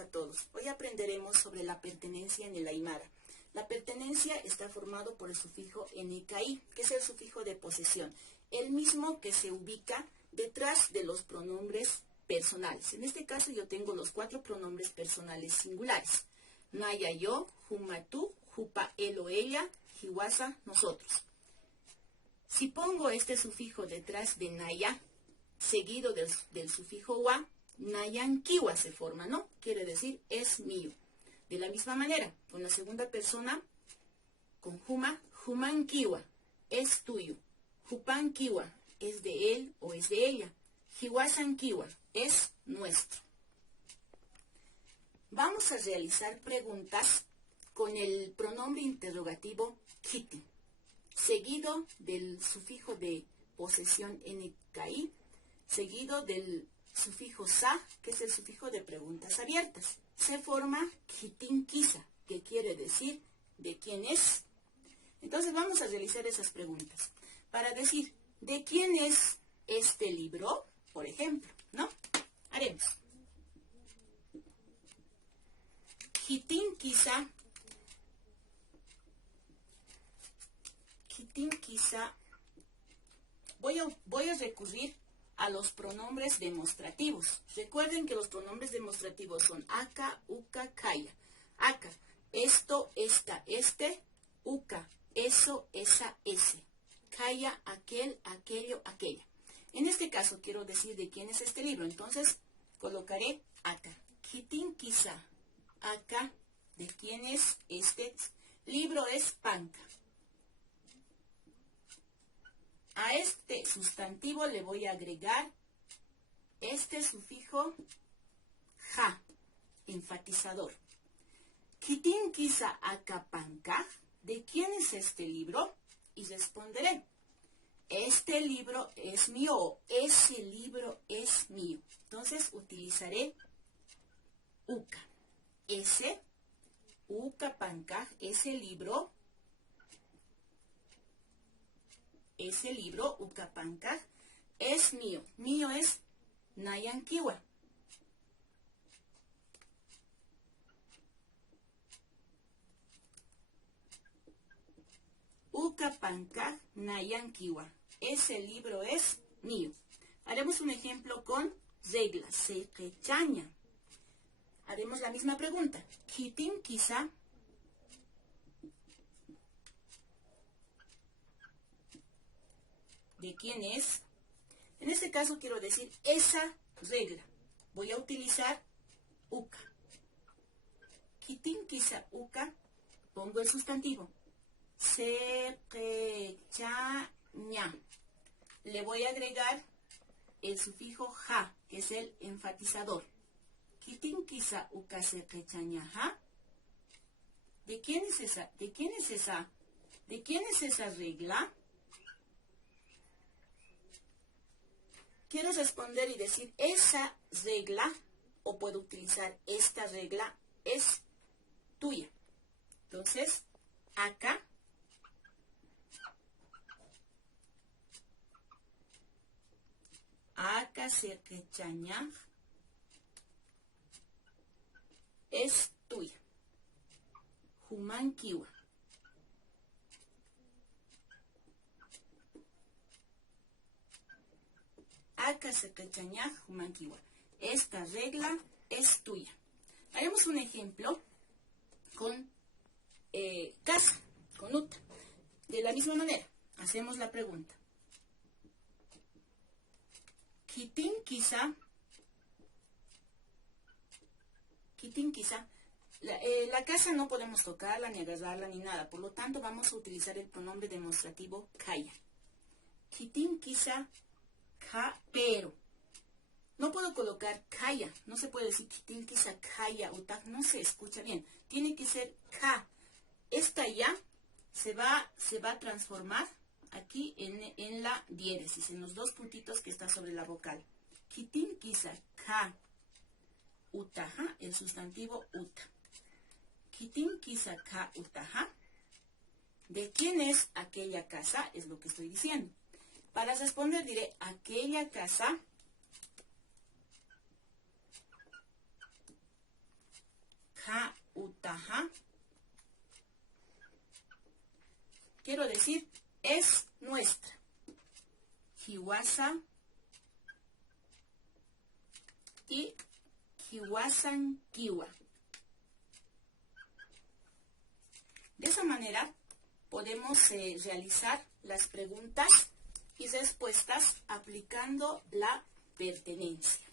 a todos. Hoy aprenderemos sobre la pertenencia en el aymara. La pertenencia está formado por el sufijo NKI, que es el sufijo de posesión, el mismo que se ubica detrás de los pronombres personales. En este caso yo tengo los 4 pronombres personales singulares. Naya, yo, Juma, tú, Jupa, él o ella, Jiwasa, nosotros. Si pongo este sufijo detrás de Naya, seguido del sufijo wa, Nayankiwa se forma, ¿no? Quiere decir, es mío. De la misma manera, con la segunda persona, con Juma, Jumankiwa, es tuyo. Jupankiwa, es de él o es de ella. Jiwasankiwa, es nuestro. Vamos a realizar preguntas con el pronombre interrogativo kiti, seguido del sufijo de posesión NKI, seguido del sufijo sa, que es el sufijo de preguntas abiertas. Se forma kitinkisa, que quiere decir ¿de quién es? Entonces vamos a realizar esas preguntas. Para decir ¿de quién es este libro? Por ejemplo, ¿no? Haremos. Kitinkisa. Voy a recurrir a los pronombres demostrativos. Recuerden que los pronombres demostrativos son aka, uka, kaya. Aka, esto, esta, este. Uka, eso, esa, ese. Kaya, aquel, aquello, aquella. En este caso quiero decir de quién es este libro. Entonces colocaré aka. Kitinkisa. Aka, ¿de quién es este libro? Es panka. A este sustantivo le voy a agregar este sufijo ja, enfatizador. Kitinkisa akapanka, ¿de quién es este libro? Y responderé, este libro es mío, ese libro es mío. Entonces utilizaré uka. Ese, ukapanka, ese libro, ukapanka, es mío. Mío es Nayankiwa. Ukapanka, Nayankiwa. Ese libro es mío. Haremos un ejemplo con regla, sekechaña. Haremos la misma pregunta. Kitinkisa. ¿De quién es? En este caso quiero decir esa regla. Voy a utilizar uka. Kitinkisa uka. Pongo el sustantivo. Sekechaña. Le voy a agregar el sufijo ja, que es el enfatizador. Kitinkisa uka sekechaña ja. ¿De quién es esa? ¿De quién es esa? ¿De quién es esa regla? Quiero responder y decir esa regla, o puedo utilizar esta regla, es tuya. Entonces, acá, sekechaña, es tuya. Jumankiwa. Aka sekechaña Jumankiwa. Esta regla es tuya. Haremos un ejemplo con casa, con uta. De la misma manera, hacemos la pregunta. Kitinkisa. La casa no podemos tocarla, ni agarrarla, ni nada. Por lo tanto, vamos a utilizar el pronombre demostrativo kaya. Kitinkisa ka, pero no puedo colocar kaya, no se puede decir kitinkisa kaya utak, no se escucha bien, tiene que ser ka. Esta ya se va a transformar aquí en la diéresis, en los 2 puntitos que está sobre la vocal. Kitinkisa ka utaha, el sustantivo uta. Kitinkisa ka utaha. ¿De quién es aquella casa? Es lo que estoy diciendo. Para responder diré, aquella casa kaha. Quiero decir, es nuestra. Hiwasa y hiwasan kiwa. De esa manera podemos realizar las preguntas y respuestas aplicando la pertenencia.